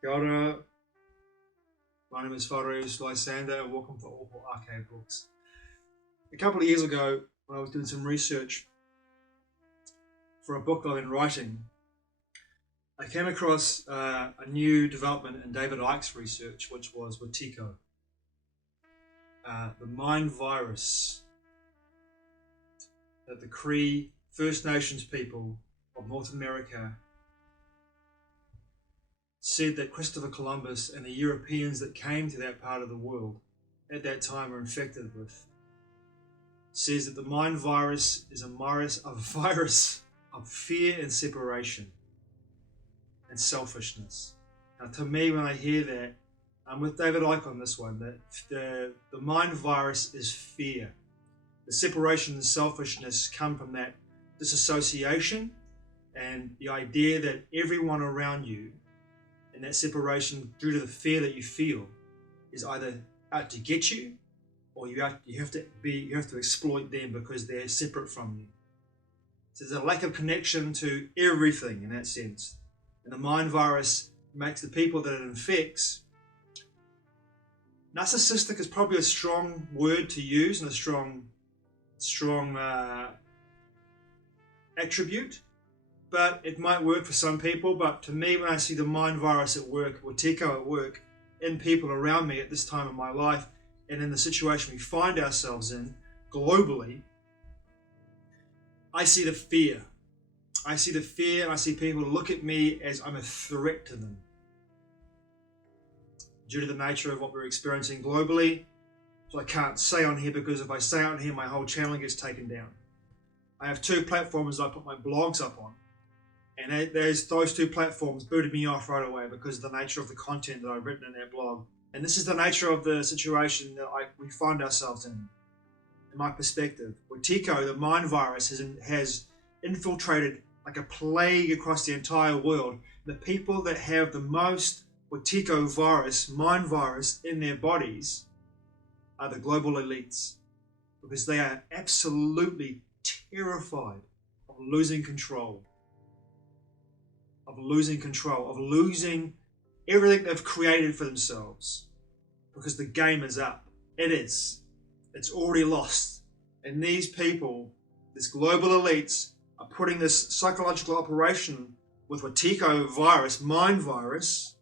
Kia ora. My name is Farouz Lysander and welcome to Awful Arcade Books. A couple of years ago, when I was doing some research for a book I've been writing, I came across a new development in David Icke's research, which was Wetiko, the mind virus that the Cree First Nations people of North America said that Christopher Columbus and the Europeans that came to that part of the world at that time were infected with. Says that the mind virus is a virus of fear and separation and selfishness. Now, to me, when I hear that, I'm with David Icke on this one, that the mind virus is fear. The separation and selfishness come from that disassociation and the idea that everyone around you, and that separation due to the fear that you feel, is either out to get you, or you have to exploit them because they're separate from you. So there's a lack of connection to everything in that sense. And the mind virus makes the people that it infects. Narcissistic is probably a strong word to use and a strong attribute, but it might work for some people. But to me, when I see the mind virus at work, Wetiko at work, in people around me at this time of my life, and in the situation we find ourselves in globally, I see the fear. I see the fear, and I see people look at me as I'm a threat to them. Due to the nature of what we're experiencing globally, so I can't say on here, because if I say on here, my whole channel gets taken down. I have two platforms I put my blogs up on, and those two platforms booted me off right away because of the nature of the content that I've written in that blog. And this is the nature of the situation that we find ourselves in my perspective. Wetiko, the mind virus, has infiltrated like a plague across the entire world. The people that have the most Wetiko virus, mind virus, in their bodies are the global elites, because they are absolutely terrified of losing control, of losing everything they've created for themselves, because the game is up. It's already lost. And these people, this global elites, are putting this psychological operation with Wetiko virus, mind virus,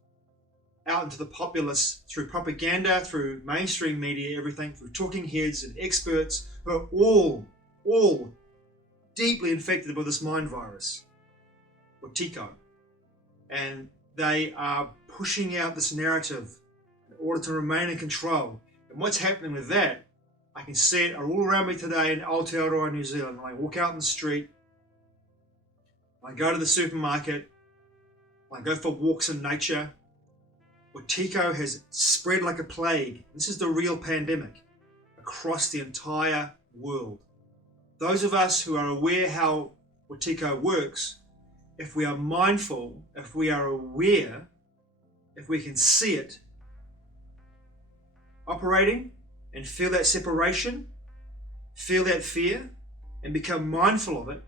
out into the populace through propaganda, through mainstream media, everything, through talking heads and experts who are all deeply infected with this mind virus, Wetiko. And they are pushing out this narrative in order to remain in control. And what's happening with that, I can see it all around me today in Aotearoa, New Zealand. When I walk out in the street, when I go to the supermarket, when I go for walks in nature, Wetiko has spread like a plague. This is the real pandemic across the entire world. Those of us who are aware how Wetiko works, if we are mindful, if we are aware, if we can see it operating and feel that separation, feel that fear, and become mindful of it,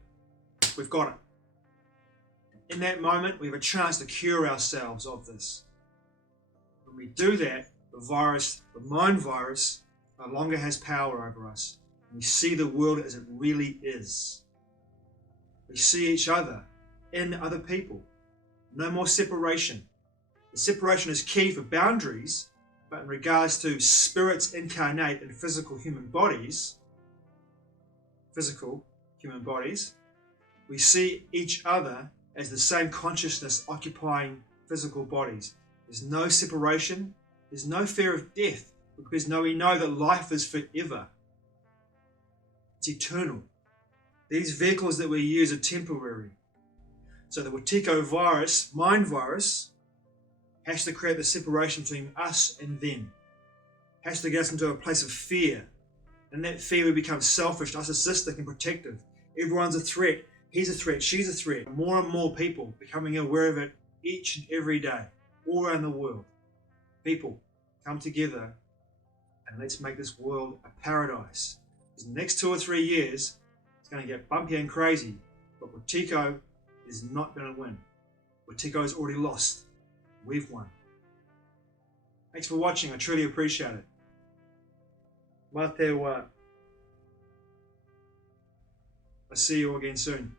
we've got it. In that moment, we have a chance to cure ourselves of this. When we do that, the mind virus, no longer has power over us. We see the world as it really is. We see each other in other people. No more separation. The separation is key for boundaries, but in regards to spirits incarnate in physical human bodies, we see each other as the same consciousness occupying physical bodies. There's no separation. There's no fear of death, because we know that life is forever. It's eternal. These vehicles that we use are temporary. So the Wetiko virus, mind virus, has to create the separation between us and them. Has to get us into a place of fear. And that fear, we become selfish, narcissistic, and protective. Everyone's a threat. He's a threat. She's a threat. More and more people becoming aware of it each and every day, all around the world. People, come together and let's make this world a paradise. Because the next 2 or 3 years, it's going to get bumpy and crazy. But Wetiko is not going to win. Wetiko is already lost. We've won. Thanks for watching. I truly appreciate it. Mā te wā. I'll see you again soon.